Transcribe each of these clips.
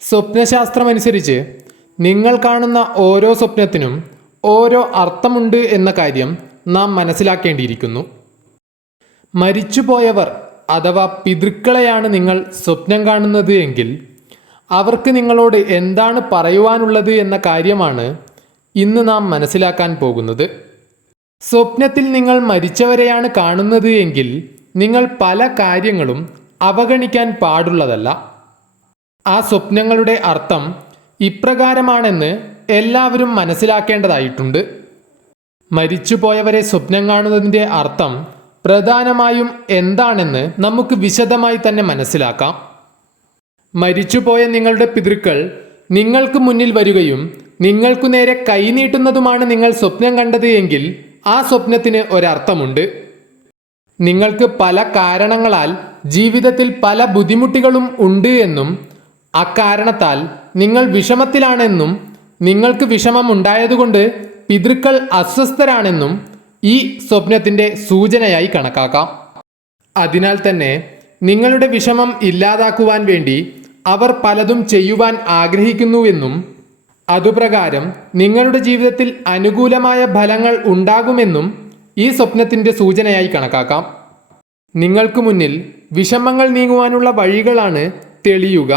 സ്വപ്നശാസ്ത്രമനുസരിച്ച് നിങ്ങൾ കാണുന്ന ഓരോ സ്വപ്നത്തിനും ഓരോ അർത്ഥമുണ്ട് എന്ന കാര്യം നാം മനസ്സിലാക്കേണ്ടിയിരിക്കുന്നു. മരിച്ചുപോയവർ അഥവാ പിതൃക്കളെയാണ് നിങ്ങൾ സ്വപ്നം കാണുന്നത് എങ്കിൽ അവർക്ക് നിങ്ങളോട് എന്താണ് പറയുവാനുള്ളത് എന്ന കാര്യമാണ് ഇന്ന് നാം മനസ്സിലാക്കാൻ പോകുന്നത്. സ്വപ്നത്തിൽ നിങ്ങൾ മരിച്ചവരെയാണ് കാണുന്നത് എങ്കിൽ നിങ്ങൾ പല കാര്യങ്ങളും അവഗണിക്കാൻ പാടുള്ളതല്ല. ആ സ്വപ്നങ്ങളുടെ അർത്ഥം ഇപ്രകാരമാണെന്ന് എല്ലാവരും മനസ്സിലാക്കേണ്ടതായിട്ടുണ്ട്. മരിച്ചുപോയവരെ സ്വപ്നം കാണുന്നതിന്റെ അർത്ഥം പ്രധാനമായും എന്താണെന്ന് നമുക്ക് വിശദമായി തന്നെ മനസ്സിലാക്കാം. മരിച്ചുപോയ നിങ്ങളുടെ പിതൃക്കൾ നിങ്ങൾക്ക് മുന്നിൽ വരികയും നിങ്ങൾക്കു നേരെ കൈനീട്ടുന്നതുമാണ് നിങ്ങൾ സ്വപ്നം കണ്ടത് എങ്കിൽ ആ സ്വപ്നത്തിന് ഒരർത്ഥമുണ്ട്. നിങ്ങൾക്ക് പല കാരണങ്ങളാൽ ജീവിതത്തിൽ പല ബുദ്ധിമുട്ടുകളും ഉണ്ട് എന്നും അക്കാരണത്താൽ നിങ്ങൾ വിഷമത്തിലാണെന്നും നിങ്ങൾക്ക് വിഷമം ഉണ്ടായതുകൊണ്ട് പിതൃക്കൾ അസ്വസ്ഥരാണെന്നും ഈ സ്വപ്നത്തിന്റെ സൂചനയായി കണക്കാക്കാം. അതിനാൽ തന്നെ നിങ്ങളുടെ വിഷമം ഇല്ലാതാക്കുവാൻ വേണ്ടി അവർ പലതും ചെയ്യുവാൻ ആഗ്രഹിക്കുന്നുവെന്നും അതുപ്രകാരം നിങ്ങളുടെ ജീവിതത്തിൽ അനുകൂലമായ ഫലങ്ങൾ ഉണ്ടാകുമെന്നും ഈ സ്വപ്നത്തിന്റെ സൂചനയായി കണക്കാക്കാം. നിങ്ങൾക്ക് മുന്നിൽ വിഷമങ്ങൾ നീങ്ങുവാനുള്ള വഴികളാണ് തെളിയുക.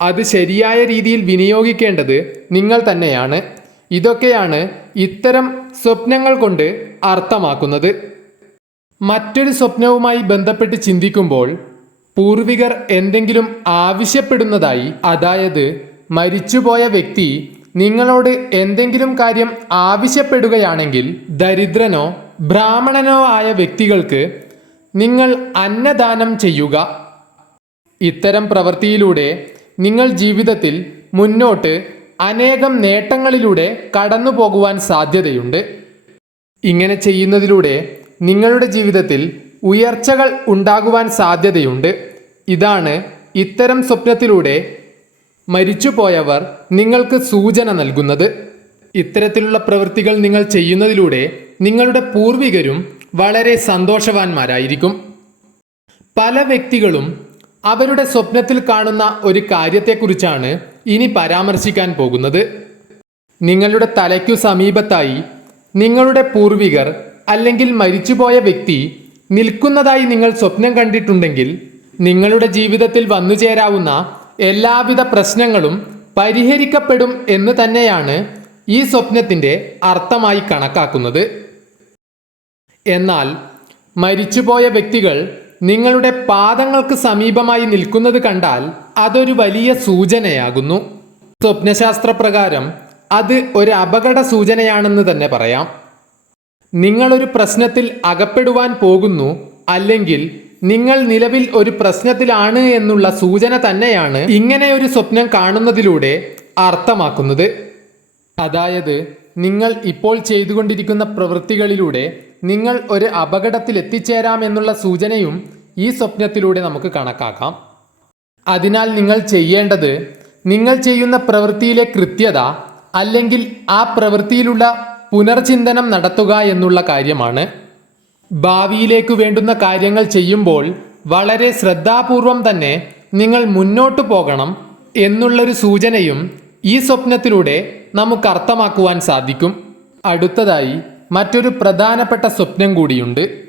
അത് ശരിയായ രീതിയിൽ വിനിയോഗിക്കേണ്ടത് നിങ്ങൾ തന്നെയാണ്. ഇതൊക്കെയാണ് ഇത്തരം സ്വപ്നങ്ങൾ കൊണ്ട് അർത്ഥമാക്കുന്നത്. മറ്റൊരു സ്വപ്നവുമായി ബന്ധപ്പെട്ട് ചിന്തിക്കുമ്പോൾ പൂർവികർ എന്തെങ്കിലും ആവശ്യപ്പെടുന്നതായി അതായത് മരിച്ചുപോയ വ്യക്തി നിങ്ങളോട് എന്തെങ്കിലും കാര്യം ആവശ്യപ്പെടുകയാണെങ്കിൽ ദരിദ്രനോ ബ്രാഹ്മണനോ ആയ വ്യക്തികൾക്ക് നിങ്ങൾ അന്നദാനം ചെയ്യുക. ഇത്തരം പ്രവൃത്തിയിലൂടെ നിങ്ങൾ ജീവിതത്തിൽ മുന്നോട്ട് അനേകം നേട്ടങ്ങളിലൂടെ കടന്നു പോകുവാൻ സാധ്യതയുണ്ട്. ഇങ്ങനെ ചെയ്യുന്നതിലൂടെ നിങ്ങളുടെ ജീവിതത്തിൽ ഉയർച്ചകൾ ഉണ്ടാകുവാൻ സാധ്യതയുണ്ട്. ഇതാണ് ഇത്തരം സ്വപ്നത്തിലൂടെ മരിച്ചുപോയവർ നിങ്ങൾക്ക് സൂചന നൽകുന്നത്. ഇത്തരത്തിലുള്ള പ്രവൃത്തികൾ നിങ്ങൾ ചെയ്യുന്നതിലൂടെ നിങ്ങളുടെ പൂർവികരും വളരെ സന്തോഷവാന്മാരായിരിക്കും. പല വ്യക്തികളും അവരുടെ സ്വപ്നത്തിൽ കാണുന്ന ഒരു കാര്യത്തെക്കുറിച്ചാണ് ഇനി പരാമർശിക്കാൻ പോകുന്നത്. നിങ്ങളുടെ തലയ്ക്കു സമീപത്തായി നിങ്ങളുടെ പൂർവികർ അല്ലെങ്കിൽ മരിച്ചുപോയ വ്യക്തി നിൽക്കുന്നതായി നിങ്ങൾ സ്വപ്നം കണ്ടിട്ടുണ്ടെങ്കിൽ നിങ്ങളുടെ ജീവിതത്തിൽ വന്നു ചേരാവുന്ന എല്ലാവിധ പ്രശ്നങ്ങളും പരിഹരിക്കപ്പെടും എന്ന് തന്നെയാണ് ഈ സ്വപ്നത്തിന്റെ അർത്ഥമായി കണക്കാക്കുന്നത്. എന്നാൽ മരിച്ചുപോയ വ്യക്തികൾ നിങ്ങളുടെ പാദങ്ങൾക്ക് സമീപമായി നിൽക്കുന്നത് കണ്ടാൽ അതൊരു വലിയ സൂചനയാകുന്നു. സ്വപ്നശാസ്ത്രപ്രകാരം അത് ഒരു അപകട സൂചനയാണെന്ന് തന്നെ പറയാം. നിങ്ങളൊരു പ്രശ്നത്തിൽ അകപ്പെടുവാൻ പോകുന്നു അല്ലെങ്കിൽ നിങ്ങൾ നിലവിൽ ഒരു പ്രശ്നത്തിലാണ് എന്നുള്ള സൂചന തന്നെയാണ് ഇങ്ങനെ ഒരു സ്വപ്നം കാണുന്നതിലൂടെ അർത്ഥമാക്കുന്നത്. അതായത് നിങ്ങൾ ഇപ്പോൾ ചെയ്തുകൊണ്ടിരിക്കുന്ന പ്രവൃത്തികളിലൂടെ നിങ്ങൾ ഒരു അപകടത്തിൽ എത്തിച്ചേരാമെന്നുള്ള സൂചനയും ഈ സ്വപ്നത്തിലൂടെ നമുക്ക് കണക്കാക്കാം. അതിനാൽ നിങ്ങൾ ചെയ്യേണ്ടത് നിങ്ങൾ ചെയ്യുന്ന പ്രവൃത്തിയിലെ കൃത്യത അല്ലെങ്കിൽ ആ പ്രവൃത്തിയിലുള്ള പുനർചിന്തനം നടത്തുക എന്നുള്ള കാര്യമാണ്. ഭാവിയിലേക്ക് വേണ്ടുന്ന കാര്യങ്ങൾ ചെയ്യുമ്പോൾ വളരെ ശ്രദ്ധാപൂർവം തന്നെ നിങ്ങൾ മുന്നോട്ടു പോകണം എന്നുള്ളൊരു സൂചനയും ഈ സ്വപ്നത്തിലൂടെ നമുക്ക് അർത്ഥമാക്കുവാൻ സാധിക്കും. അടുത്തതായി മറ്റൊരു പ്രധാനപ്പെട്ട സ്വപ്നം കൂടിയുണ്ട്.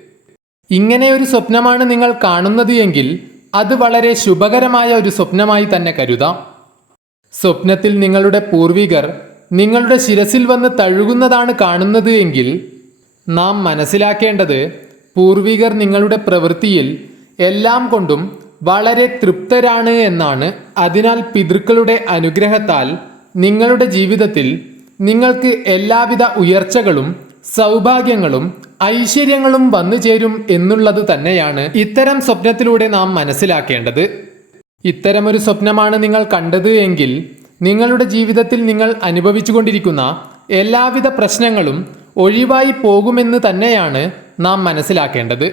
ഇങ്ങനെ ഒരു സ്വപ്നമാണ് നിങ്ങൾ കാണുന്നത് എങ്കിൽ അത് വളരെ ശുഭകരമായ ഒരു സ്വപ്നമായി തന്നെ കരുതാം. സ്വപ്നത്തിൽ നിങ്ങളുടെ പൂർവികർ നിങ്ങളുടെ ശിരസിൽ വന്ന് തഴുകുന്നതാണ് കാണുന്നത് എങ്കിൽ നാം മനസ്സിലാക്കേണ്ടത് പൂർവികർ നിങ്ങളുടെ പ്രവൃത്തിയിൽ എല്ലാം കൊണ്ടും വളരെ തൃപ്തരാണ് എന്നാണ്. അതിനാൽ പിതൃക്കളുടെ അനുഗ്രഹത്താൽ നിങ്ങളുടെ ജീവിതത്തിൽ നിങ്ങൾക്ക് എല്ലാവിധ ഉയർച്ചകളും സൗഭാഗ്യങ്ങളും ഐശ്വര്യങ്ങളും വന്നു ചേരും എന്നുള്ളത് തന്നെയാണ് ഇത്തരം സ്വപ്നത്തിലൂടെ നാം മനസ്സിലാക്കേണ്ടത്. ഇത്തരമൊരു സ്വപ്നമാണ് നിങ്ങൾ കണ്ടത് എങ്കിൽ നിങ്ങളുടെ ജീവിതത്തിൽ നിങ്ങൾ അനുഭവിച്ചുകൊണ്ടിരിക്കുന്ന എല്ലാവിധ പ്രശ്നങ്ങളും ഒഴിവായി പോകുമെന്ന് തന്നെയാണ് നാം മനസ്സിലാക്കേണ്ടത്.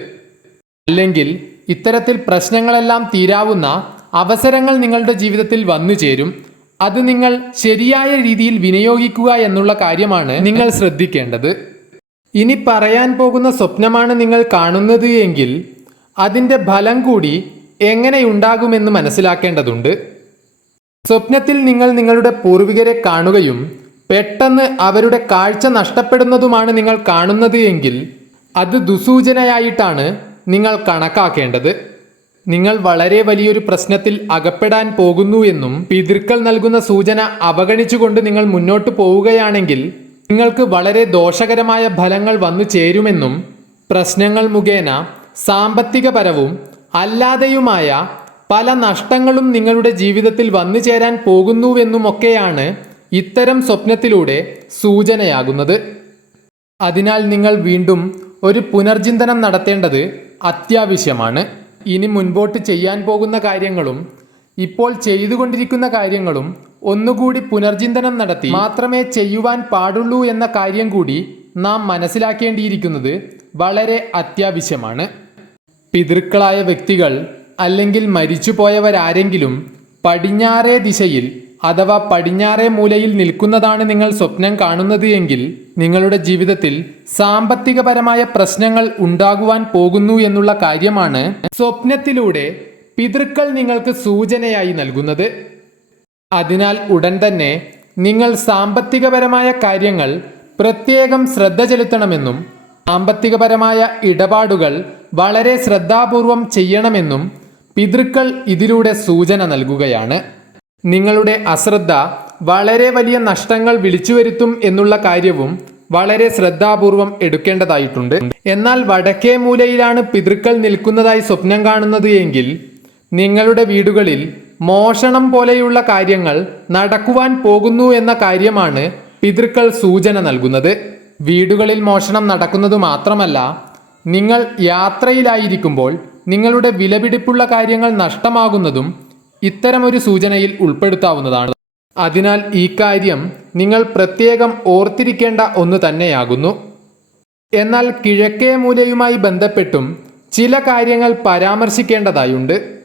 അല്ലെങ്കിൽ ഇത്തരത്തിൽ പ്രശ്നങ്ങളെല്ലാം തീരാവുന്ന അവസരങ്ങൾ നിങ്ങളുടെ ജീവിതത്തിൽ വന്നു ചേരും. അത് നിങ്ങൾ ശരിയായ രീതിയിൽ വിനിയോഗിക്കുക എന്നുള്ള കാര്യമാണ് നിങ്ങൾ ശ്രദ്ധിക്കേണ്ടത്. ഇനി പറയാൻ പോകുന്ന സ്വപ്നമാണ് നിങ്ങൾ കാണുന്നത് എങ്കിൽ അതിന്റെ ഫലം കൂടി എങ്ങനെയുണ്ടാകുമെന്ന് മനസ്സിലാക്കേണ്ടതുണ്ട്. സ്വപ്നത്തിൽ നിങ്ങൾ നിങ്ങളുടെ പൂർവികരെ കാണുകയും പെട്ടെന്ന് അവരുടെ കാഴ്ച നഷ്ടപ്പെടുന്നതുമാണ് നിങ്ങൾ കാണുന്നത് എങ്കിൽ അത് ദുസൂചനയായിട്ടാണ് നിങ്ങൾ കണക്കാക്കേണ്ടത്. നിങ്ങൾ വളരെ വലിയൊരു പ്രശ്നത്തിൽ അകപ്പെടാൻ പോകുന്നു എന്നും പിതൃക്കൾ നൽകുന്ന സൂചന അവഗണിച്ചുകൊണ്ട് നിങ്ങൾ മുന്നോട്ട് പോവുകയാണെങ്കിൽ നിങ്ങൾക്ക് വളരെ ദോഷകരമായ ഫലങ്ങൾ വന്നു ചേരുമെന്നും പ്രശ്നങ്ങൾ മുഖേന സാമ്പത്തികപരവും അല്ലാതെയുമായ പല നഷ്ടങ്ങളും നിങ്ങളുടെ ജീവിതത്തിൽ വന്നു ചേരാൻ പോകുന്നുവെന്നുമൊക്കെയാണ് ഇത്തരം സ്വപ്നത്തിലൂടെ സൂചനയാകുന്നത്. അതിനാൽ നിങ്ങൾ വീണ്ടും ഒരു പുനർചിന്തനം നടത്തേണ്ടത് അത്യാവശ്യമാണ്. ഇനി മുൻപോട്ട് ചെയ്യാൻ പോകുന്ന കാര്യങ്ങളും ഇപ്പോൾ ചെയ്തുകൊണ്ടിരിക്കുന്ന കാര്യങ്ങളും ഒന്നുകൂടി പുനർചിന്തനം നടത്തി മാത്രമേ ചെയ്യുവാൻ പാടുള്ളൂ എന്ന കാര്യം കൂടി നാം മനസ്സിലാക്കേണ്ടിയിരിക്കുന്നത് വളരെ അത്യാവശ്യമാണ്. പിതൃക്കളായ വ്യക്തികൾ അല്ലെങ്കിൽ മരിച്ചുപോയവരാരെങ്കിലും പടിഞ്ഞാറേ ദിശയിൽ അഥവാ പടിഞ്ഞാറേ മൂലയിൽ നിൽക്കുന്നതാണ് നിങ്ങൾ സ്വപ്നം കാണുന്നത് എങ്കിൽ നിങ്ങളുടെ ജീവിതത്തിൽ സാമ്പത്തികപരമായ പ്രശ്നങ്ങൾ ഉണ്ടാകുവാൻ പോകുന്നു എന്നുള്ള കാര്യമാണ് സ്വപ്നത്തിലൂടെ പിതൃക്കൾ നിങ്ങൾക്ക് സൂചനയായി നൽകുന്നത്. അതിനാൽ ഉടൻ തന്നെ നിങ്ങൾ സാമ്പത്തികപരമായ കാര്യങ്ങൾ പ്രത്യേകം ശ്രദ്ധ ചെലുത്തണമെന്നും സാമ്പത്തികപരമായ ഇടപാടുകൾ വളരെ ശ്രദ്ധാപൂർവം ചെയ്യണമെന്നും പിതൃക്കൾ ഇതിലൂടെ സൂചന നൽകുകയാണ്. നിങ്ങളുടെ അശ്രദ്ധ വളരെ വലിയ നഷ്ടങ്ങൾ വിളിച്ചു വരുത്തും എന്നുള്ള കാര്യവും വളരെ ശ്രദ്ധാപൂർവം എടുക്കേണ്ടതായിട്ടുണ്ട്. എന്നാൽ വടക്കേ മൂലയിലാണ് പിതൃക്കൾ നിൽക്കുന്നതായി സ്വപ്നം കാണുന്നത് എങ്കിൽ നിങ്ങളുടെ വീടുകളിൽ മോഷണം പോലെയുള്ള കാര്യങ്ങൾ നടക്കുവാൻ പോകുന്നു എന്ന കാര്യമാണ് പിതൃക്കൾ സൂചന നൽകുന്നത്. വീടുകളിൽ മോഷണം നടക്കുന്നത് മാത്രമല്ല നിങ്ങൾ യാത്രയിലായിരിക്കുമ്പോൾ നിങ്ങളുടെ വിലപിടിപ്പുള്ള കാര്യങ്ങൾ നഷ്ടമാകുന്നതും ഇത്തരമൊരു സൂചനയിൽ ഉൾപ്പെടുത്താവുന്നതാണ്. അതിനാൽ ഈ കാര്യം നിങ്ങൾ പ്രത്യേകം ഓർത്തിരിക്കേണ്ട ഒന്ന് തന്നെയാകുന്നു. എന്നാൽ കിഴക്കേ മൂലയുമായി ബന്ധപ്പെട്ടും ചില കാര്യങ്ങൾ പരാമർശിക്കേണ്ടതായുണ്ട്.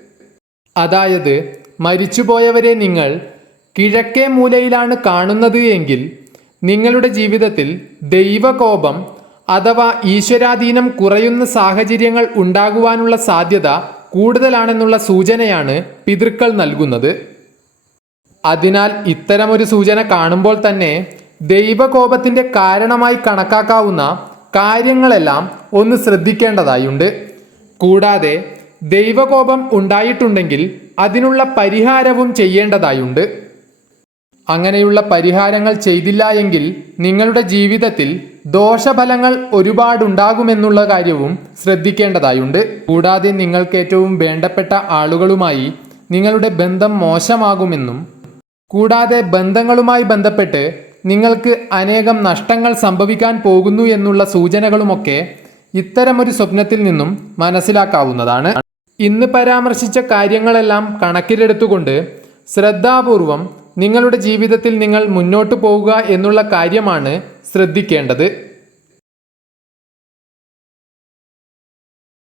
അതായത് മരിച്ചുപോയവരെ നിങ്ങൾ കിഴക്കേ മൂലയിലാണ് കാണുന്നത് എങ്കിൽ നിങ്ങളുടെ ജീവിതത്തിൽ ദൈവകോപം അഥവാ ഈശ്വരാധീനം കുറയുന്ന സാഹചര്യങ്ങൾ ഉണ്ടാകുവാനുള്ള സാധ്യത കൂടുതലാണെന്നുള്ള സൂചനയാണ് പിതൃക്കൾ നൽകുന്നത്. അതിനാൽ ഇത്തരമൊരു സൂചന കാണുമ്പോൾ തന്നെ ദൈവകോപത്തിന്റെ കാരണമായി കണക്കാക്കാവുന്ന കാര്യങ്ങളെല്ലാം ഒന്ന് ശ്രദ്ധിക്കേണ്ടതായുണ്ട്. കൂടാതെ ദൈവകോപം ഉണ്ടായിട്ടുണ്ടെങ്കിൽ അതിനുള്ള പരിഹാരവും ചെയ്യേണ്ടതായുണ്ട്. അങ്ങനെയുള്ള പരിഹാരങ്ങൾ ചെയ്തില്ല എങ്കിൽ നിങ്ങളുടെ ജീവിതത്തിൽ ദോഷഫലങ്ങൾ ഒരുപാടുണ്ടാകുമെന്നുള്ള കാര്യവും ശ്രദ്ധിക്കേണ്ടതായുണ്ട്. കൂടാതെ നിങ്ങൾക്ക് ഏറ്റവും വേണ്ടപ്പെട്ട ആളുകളുമായി നിങ്ങളുടെ ബന്ധം മോശമാകുമെന്നും കൂടാതെ ബന്ധങ്ങളുമായി ബന്ധപ്പെട്ട് നിങ്ങൾക്ക് അനേകം നഷ്ടങ്ങൾ സംഭവിക്കാൻ പോകുന്നു എന്നുള്ള സൂചനകളുമൊക്കെ ഇത്തരമൊരു സ്വപ്നത്തിൽ നിന്നും മനസ്സിലാക്കാവുന്നതാണ്. ഇന്ന് പരാമർശിച്ച കാര്യങ്ങളെല്ലാം കണക്കിലെടുത്തുകൊണ്ട് ശ്രദ്ധാപൂർവം നിങ്ങളുടെ ജീവിതത്തിൽ നിങ്ങൾ മുന്നോട്ട് പോവുക എന്നുള്ള കാര്യമാണ് ശ്രദ്ധിക്കേണ്ടത്.